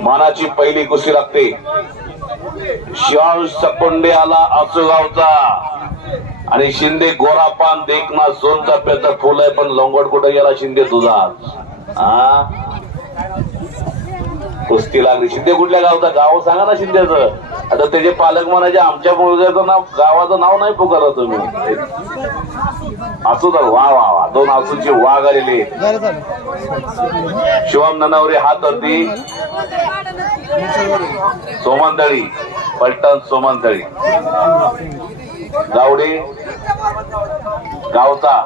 मानाची पहिली कुस्ती लागते. शिवाळ सकोंडे आला आसुगावचा. आणि शिंदे गोरापान देखना सोनचा पेचा फुल आहे पण लोंगड कुठे गेला शिंदे तुझा हा कुस्ती लागली. शिंदे कुठल्या गावचा? गाव सांगा ना शिंदेचं. आता त्याचे पालक म्हणायचे आमच्या मुलग्याचं नाव गावाचं नाव नाही पुकारा तुम्ही. असू तर वा वा वा. दोन आसूची वाघ आलेली. शिवम ननावरे हात वरती सोमंतळी पलटण सोमंतळी. गावडे गावचा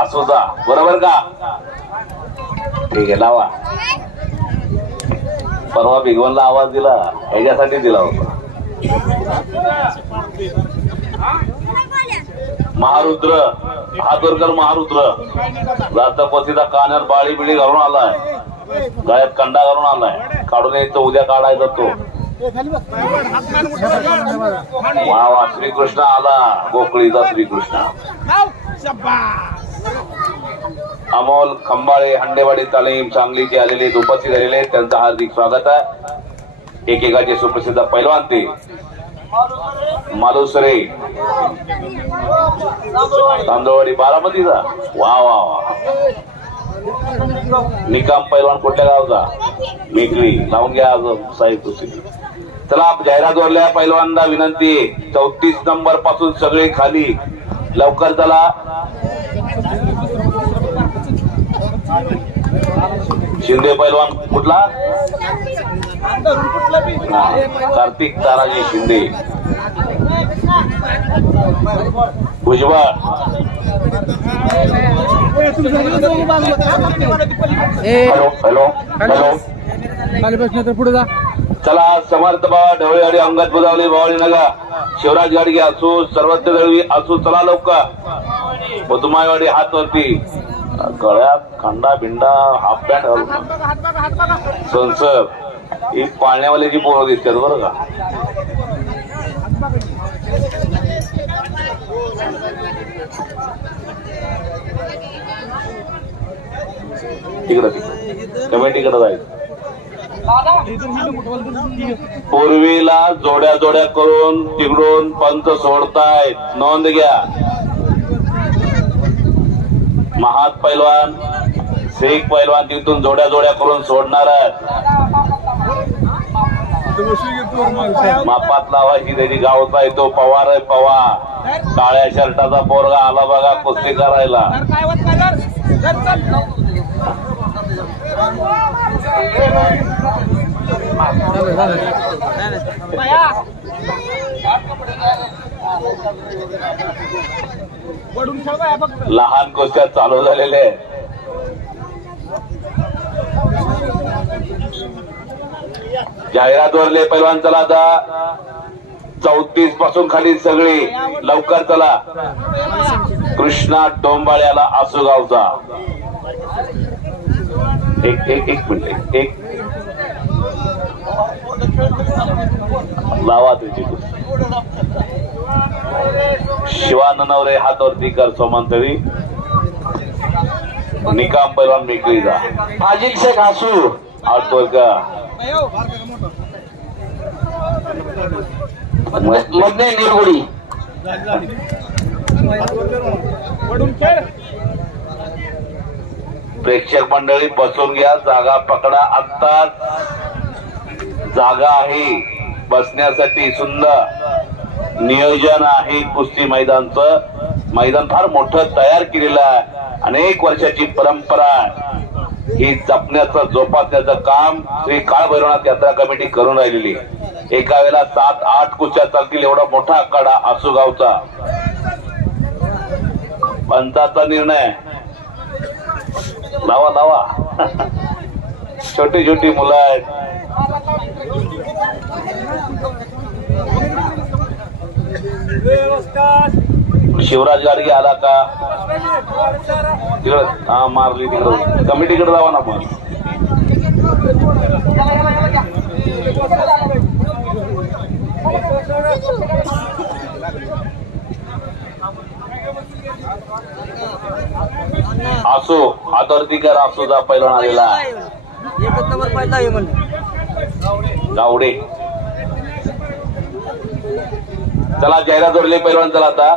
आसूचा. बरोबर का? ठीक आहे लावा. परवा भिगवनला आवाज दिला ह्याच्यासाठी दिला होता. महारुद्र हातवरकर महारुद्र. राष्ट्रपतीचा कानावर बाळी बिळी घालून आलाय. गळ्यात कंडा घालून आलाय. काढून यायचं उद्या काढायचा तो. वा श्रीकृष्ण आला. गोकळीचा श्रीकृष्ण. अमोल खंबाळे हंडेवाडी तालीम सांगलीचे आलेले उपस्थित झालेले त्यांचं हार्दिक स्वागत आहे. एकेकाचे सुप्रसिद्ध पैलवान ते मालुसरे. तांदळवाडी बारामतीचा. वा वा वा. निकाम पैलवान कुठल्या गावचा? मेकली लावून घ्या साहेब दुसरी. चला जाहिरात वरल्या पैलवानला विनंती चौतीस नंबरपासून सगळे खाली. लवकर चला. शिंदे पैलवान कुठला? Kartik Taraji Shinde. Bhujbal. Hello hello hello. पुढे जा. चला समर्थ बाबा ढवळे आणि अंगद बुधावले भावळी नगा शिवराज गाडगे असू सर्वत्र दळवी असू चला लवकर. पदुमाईवाडी हात वरती गळ्यात खंडा बिंडा हाफ पॅन्ट घालून संसर ही पाळण्यावाल्याची पोरं दिसतात बरं का? तिकडं तिकडं. जायचं पूर्वीला जोड्या जोड्या करून तिकडून पंच सोडतायत. नोंद घ्या. महात पैलवान शेख पैलवान तिथून जोड्या जोड्या करून सोडणार आहेत. मापात लावायची त्याची गावचा येतो पवार आहे पवार काळ्या शर्टाचा पोरगा आला बघा कुस्ती करायला. लहान कुस्त्या चालू झालेल्या आहेत. जाहिरात वरले पैलवान चला आता. चौतीसपासून खाली सगळे. लवकर चला. कृष्णा डोंबाळ्याला आसुगावचा. एक एक एक मिनिट एक लावा तुझी कुस्ती शिवा ननवरे हातवरती कर सोमंतळी निकाम पैलवान मेकळीचा. फाजिल शेख आसू आठवर का मध्ये निरगुडी प्रेक्षक मंडळी बसून घ्या. जागा पकडा. आत्ताच जागा आहे. बसण्यासाठी सुंदर नियोजन आहे कुस्ती मैदानचं. मैदान फार मोठं तयार केलेलं आहे. अनेक वर्षाची परंपरा आहे. ही जपण्याचं जोपासण्याचं काम श्री काळभैरवनाथ यात्रा कमिटी करून राहिलेली. एका वेळेला सात आठ कुशा चालतील एवढा मोठा आखाडा आसुगावचा. पंचाचा निर्णय. लावा लावा. छोटी छोटी मुलं आहेत. शिवराज गाडगे आला का? तिकडं हा मारली तिकडं. कमिटीकडे जावा ना मग. असो हातवरती कर असोचा पहिला आलेला. नंबर पहिला गावडे. चला जाहिरात वरले पैलवान चला आता.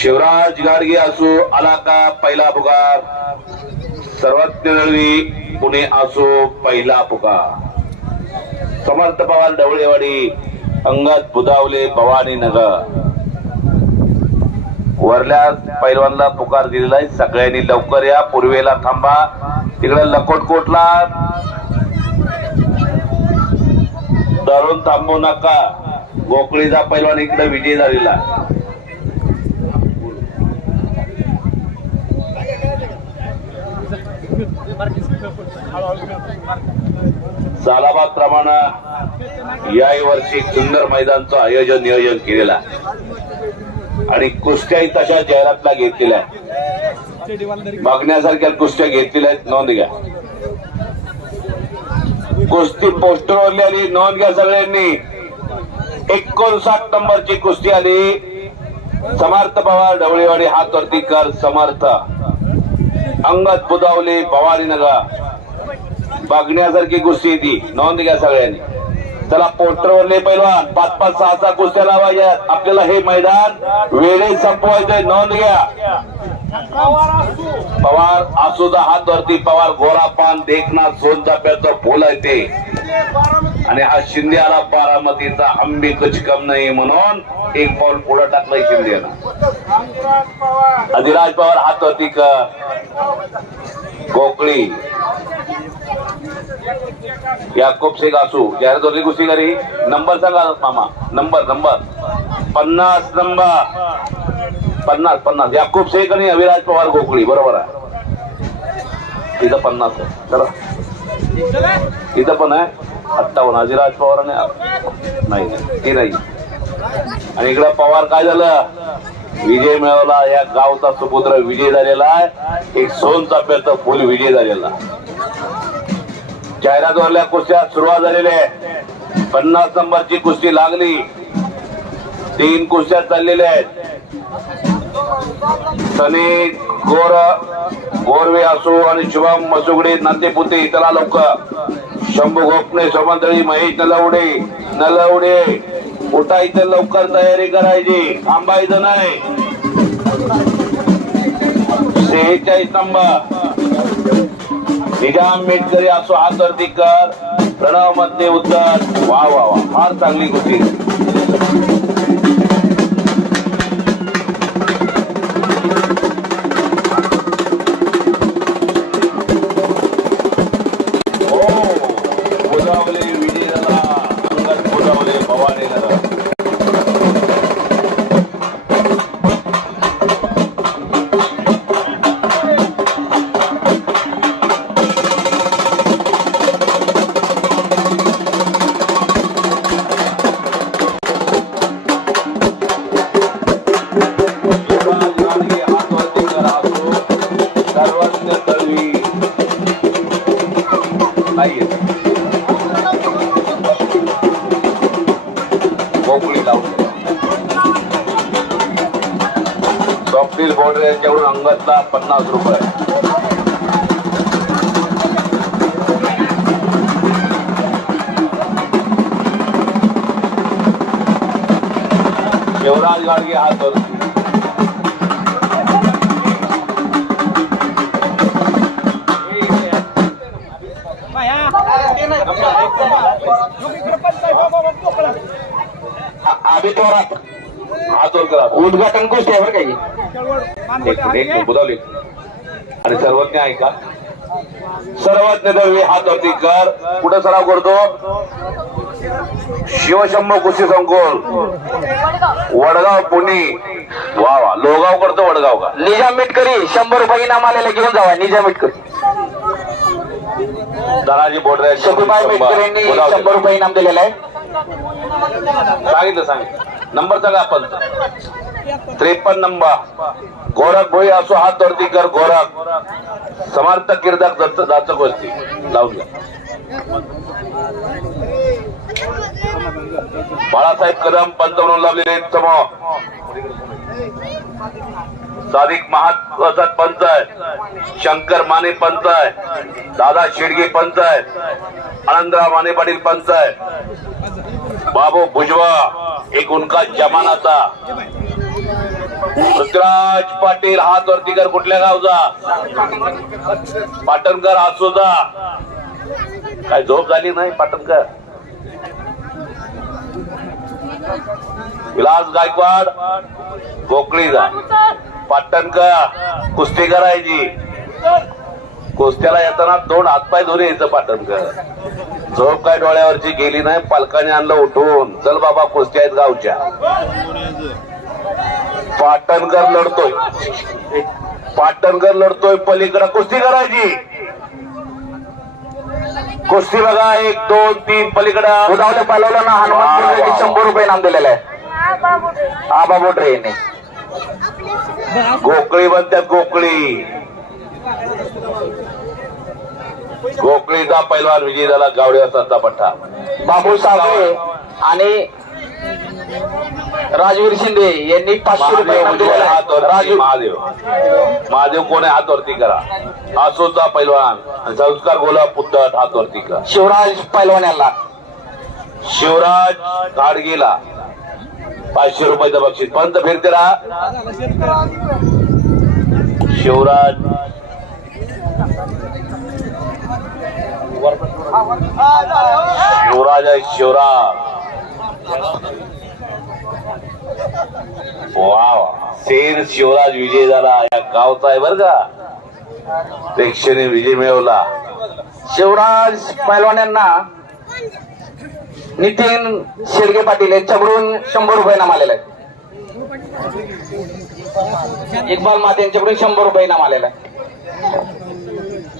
शिवराज गाडगे असो आला का पहिला पुकार? सर्वात नळवी पुणे असो पहिला पुकार. समर्थ पवार ढवळेवाडी अंगद बुधावले भवानी नगर. वरल्या पैलवानला पुकार दिलेला आहे. सगळ्यांनी लवकर या पूर्वेला थांबा. तिकडे लकोटकोटला धरून थांबू नका. गोकळीचा पैलवान इकडे विजय झालेला सालाबाद याही वर्षी सुंदर मैदानचं आयोजन नियोजन केलेलं आहे. आणि कुस्त्याही तशा जाहिरातला घेतलेल्या आहेत. बघण्यासारख्या कुस्त्या घेतलेल्या आहेत नोंद घ्या. कुस्ती पोस्टरवरली आली नोंद घ्या सगळ्यांनी. एकोणसाठ नंबरची कुस्ती आली. समर्थ पवार ढवळेवाडी हातवरती कर समर्थ. अंगत बुदावली भवानी नगर बघण्यासारखी कुस्ती आहे ती. नोंद घ्या सगळ्यांनी. त्याला पोस्टरवर नाही पैलवान. पाच पाच सहा सहा कुस्त्या लावायच्या. आपल्याला हे मैदान वेळे संपवायचंय. नोंद घ्या. पवार आसुदा हात वरती. पवार गोरा पान देखना सोन चाप्याचं फुल आहे ते. आणि हा शिंदे आला बारामतीचा आंबी कुछ कम नाही म्हणून एक पाऊल पुढे टाकलंय शिंदे अधिराज पवार हात वरती कोकळी याकोब शेख असू जाहिरात होती कुशी करी नंबर सांगा मामा. Number number. पन्नास नंबर. पन्नास पन्नास. याकोब शेख आणि अविराज पवार गोकुळी बरोबर आहे. तिथं पन्नास आहे. चला. तिथं पण आहे. अठ्ठावन्न. अजिराज पवार आणि नाही ती नाही. आणि इकडं पवार काय झालं? विजय मिळवला. या गावचा सुपुत्र विजय झालेला आहे. एक सोन चाप्याचं फुल विजय झालेला. जाहिरातवरल्या कुस्त्या सुरुवात झालेल्या आहे पन्नास नंबरची कुस्ती लागली. तीन कुस्त्या चाललेल्या आहेत. सनी गोर गोरवे असो आणि शुभम मसुगडे नातेपुते इतरा लवकर शंभू गोपणे सोमंतळी महेश नलवडे नलवडे. उठा इथं लवकर तयारी करायची. थांबायचं नाही. सेहेचाळीस नंबर. निजाम आंबेडकरी असो हात कर प्रणवमध्ये उत्तर वा वा वा. फार चांगली गोष्टी आता पन्नास रुपये शिवराज गाडगे हात वरती आम्ही थोरात हात वर करा उद्घाटन कुस्ती आहे बरं काही बुधावले आणि सर्वज्ञ आहे का सर्वज्ञ दळवी हात. वरती कर. कुठं सराव करतो? शिवशंभू कुस्ती संकुल. वडगाव पुणे. वा वा. लोगाव करतो वडगाव का? निजाम मिटकरी शंभर रुपये इनाम आलेले घेऊन जावा. निजाम मिटकरी. धनाजी बोडरे शकुबाई मिटकरींनी शंभर रुपये इनाम दिलेलं आहे. सांगितलं सांगितलं. नंबर सांगा आपण. त्रेपन्न नंबर. गोरख भोई असो हात वरती कर गोरख. समर्थ किरदार जाचक वरती लावून घ्या बाळासाहेब कदम पंचावन्न लावलेले आहेत समोर. सादिक महात्वाचा पंच आहे. शंकर माने पंच आहे. दादा शेडगे पंच आहे. आनंदराव माने पाटील पंच आहे. बाबू भुजवा एक उनका जमानाचा. पृथ्वीराज पाटील हात वरती कर कुठल्या गावचा? पाटणकर आसोदा काय झोप झाली नाही पाटणकर? विलास गायकवाड गोकळीचा पाटणकर कुस्ती करायची. कुस्त्याला येताना दोन हातपाय धुवून यायचं पाटणकर. झोप काय डोळ्यावरची गेली नाही पालकाने आणलं उठून. चल बाबा कुस्त्या आहेत गावच्या. पाटणकर लढतोय. पाटणकर लढतोय पलीकडे कुस्ती करायची. कुस्ती बघा एक दोन तीन पलीकडं. दुधावल्या पालवल्यानं हनुमान शंभर रुपये नाम दिलेलं. आहे आबा बोटरे गोकळी म्हणतात गोकळी. गोकळीचा पैलवान विजय झाला गावडेवासाचा पठ्ठा. बाबू साबळे आणि राजवीर शिंदे यांनी पाचशे रुपये महादेव राजू महादेव. महादेव कोण आहे? हातवरती करा. आसोचा पैलवान. संस्कार गोला पुद्धट हातवरती करा. शिवराज पैलवान यांना शिवराज गाडगेला. पाचशे रुपयाचं बक्षीस पंत फिरते राहा. शिवराज. शिवराज आहे शिवराज. वा सेन शिवराज विजय झाला या गावचा आहे बर का. प्रेक्षणीय विजय मिळवला. शिवराज पैलवान यांना नितीन शेडगे पाटील यांच्याकडून शंभर रुपये नाम आलेलं आहे इक्बाल माते यांच्याकडून शंभर रुपये नाम आलेलं आहे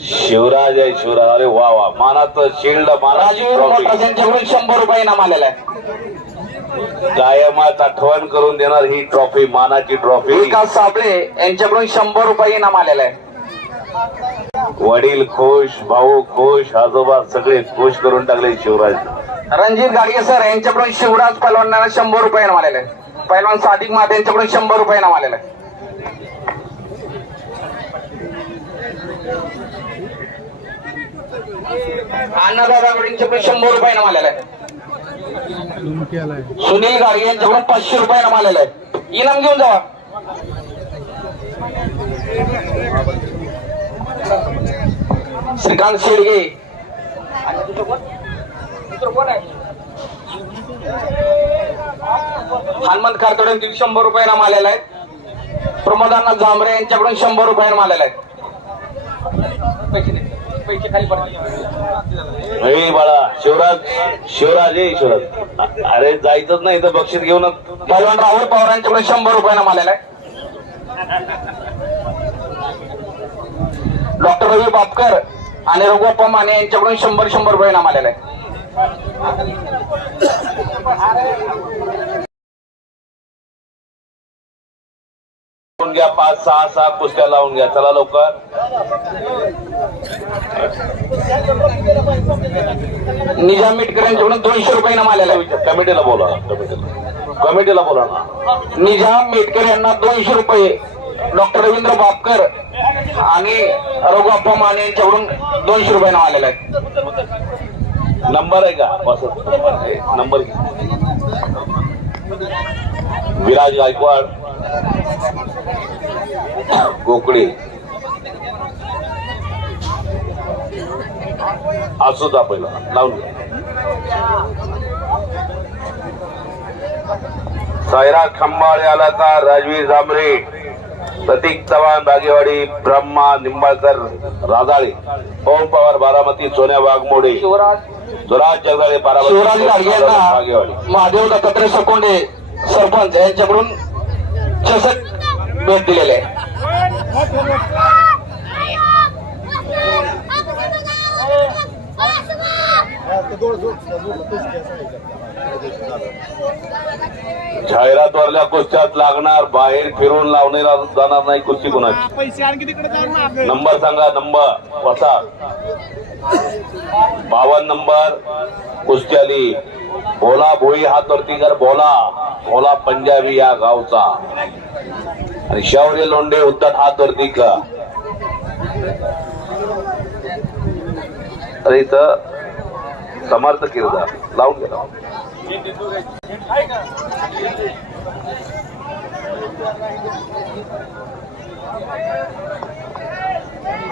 शिवराज आहे शिवराज. अरे वा वा. मानाचं शिल्ड मानाची यांच्याकडून शंभर रुपये नाम आलेलं आहे कायमात आठवण करून देणार ही ट्रॉफी मानाची ट्रॉफी. विकास साबळे यांच्याकडून शंभर रुपये नाम आलेलं आहे. वडील खुश भाऊ खुश आजोबा सगळे खुश करून टाकले शिवराज. रणजित गाडगे सर यांच्याकडून शिवराज पैलवानांना शंभर रुपये नाम आलेलं आहे. पैलवान सादिक माते यांच्याकडून शंभर रुपये नाम आलेलं आहे. अण्णादादा गडींच्याकडून शंभर रुपये नाम आलेलं आहे. सुनील गाडगे यांच्याकडून पाचशे रुपये इनाम आलेलं आहे. इनाम घेऊन जावा. श्रीकांत शेडगे. हनुमंत खारतोड्यांची शंभर रुपये इनाम आलेला आहे? प्रमोदांना जांभरे यांच्याकडून शंभर रुपये इनाम आलेला आहे. पैसे खाली बाळा शिवराज शिवराज ये शिवराज. अरे जायचंच नाही तर बक्षीस घेऊन. पैलवान राहुल पवार यांच्याकडून शंभर रुपये नाम आलेला डॉक्टर रवी बापकर आणि रघुप्पा माने यांच्याकडून शंभर शंभर रुपये नाम आलेला आहे घ्या पाच सहा सहा कुस्त्या लावून घ्या. चला लवकर. निजाम मिटकर यांच्याकडून दोनशे रुपये ना माल्याला विचार. कमिटीला बोला कमिटीला कमिटीला बोला ना. निजाम मेटकर यांना दोनशे रुपये. डॉक्टर रवींद्र बापकर आणि रघुअप्पा माने यांच्याकडून दोनशे रुपये नाव आलेलं आहे नंबर आहे का? बस. नंबर विराज गायकवाड गोकळे. असू द्या पहिला. लावून सायरा खंबाळे आला का राजवीर जांभरे. प्रतीक चव्हाण बागेवाडी ब्रह्मा निंबाळकर राजाळे. ओम पवार बारामती सोन्या वाघमोडे. दुराज जगदाळे बारामती बागेवाडी. महादेव दत्तात्रय सकोंडे सरपंच यांच्याकडून चषक भेट दिलेले आहे जाहिरातवरल्या कुस्त्यात लागणार बाहेर फिरून लावणे जाणार नाही कुस्ती कुणाची. पैसे आणखी तिकडे नंबर सांगा नंबर वसा. बावन्न नंबर कुस्ती आली भोला भोई हात वरती कर भोला. भोला पंजाबी या गावचा. आणि शौर्य लोंढे उद्धट हात वरती का अरे इथं समर्थ किरदार लावून गेला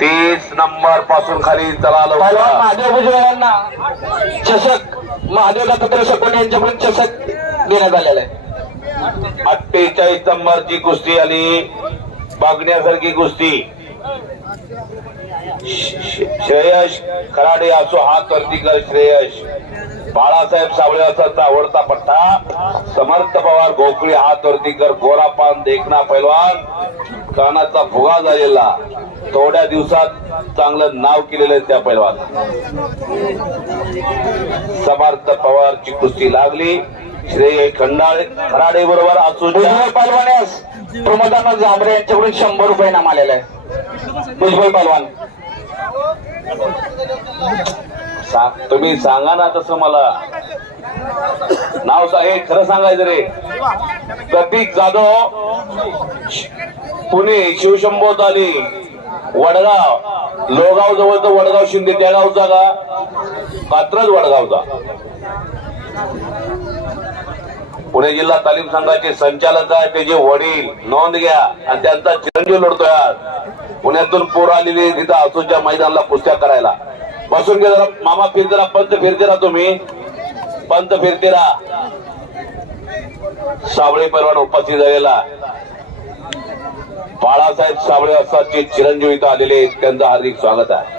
तीस नंबरपासून खाली चला महादेव भुजबळांना चषक महादेव दत्तात्रय शकून यांच्याकडून चषक देण्यात आलेला आहे. अठ्ठेचाळीस नंबरची कुस्ती आणि बघण्यासारखी कुस्ती. श्रेयश खराडे असो हा कर्तिकर श्रेयश. बाळासाहेब सावळे असा आवडता पट्टा. समर्थ पवार गोखळे हा वरती गोरापान देखना पैलवान. कानाचा फुगा झालेला. थोड्या दिवसात चांगलं नाव केलेलं आहे त्या पैलवान समर्थ पवारची कुस्ती लागली. श्रेय खंडाळे खराडे बरोबर असू पैलवान पहलवानास प्रमोदांना जांभरे यांच्याकडून शंभर रुपये नाम आलेला आहे. भुजबळ पैलवान. तुम्ही सांगा ना तसं मला. नाव हे खरं सांगायचं रे. प्रतीक जाधव पुणे शिवशंभो ताली वडगाव लोगाव जवळचं वडगाव शिंदे त्या गावचा का? कात्रज वडगावचा. पुणे जिल्हा तालीम संघाचे संचालक आहे त्याचे वडील. नोंद घ्या. आणि त्यांचा चिरंजीव लढतोय आज पुण्यातून पोर आलेली तिथं आसूच्या मैदानाला कुस्त्या करायला. बसून घे जरा मामा फिरते राहा पंत फिरते राहा तुम्ही. पंत फिरते राहा सावळे परवान उपस्थित झालेला. बाळासाहेब सावळे असतात जे चिरंजीव इथं आलेले त्यांचं हार्दिक स्वागत आहे.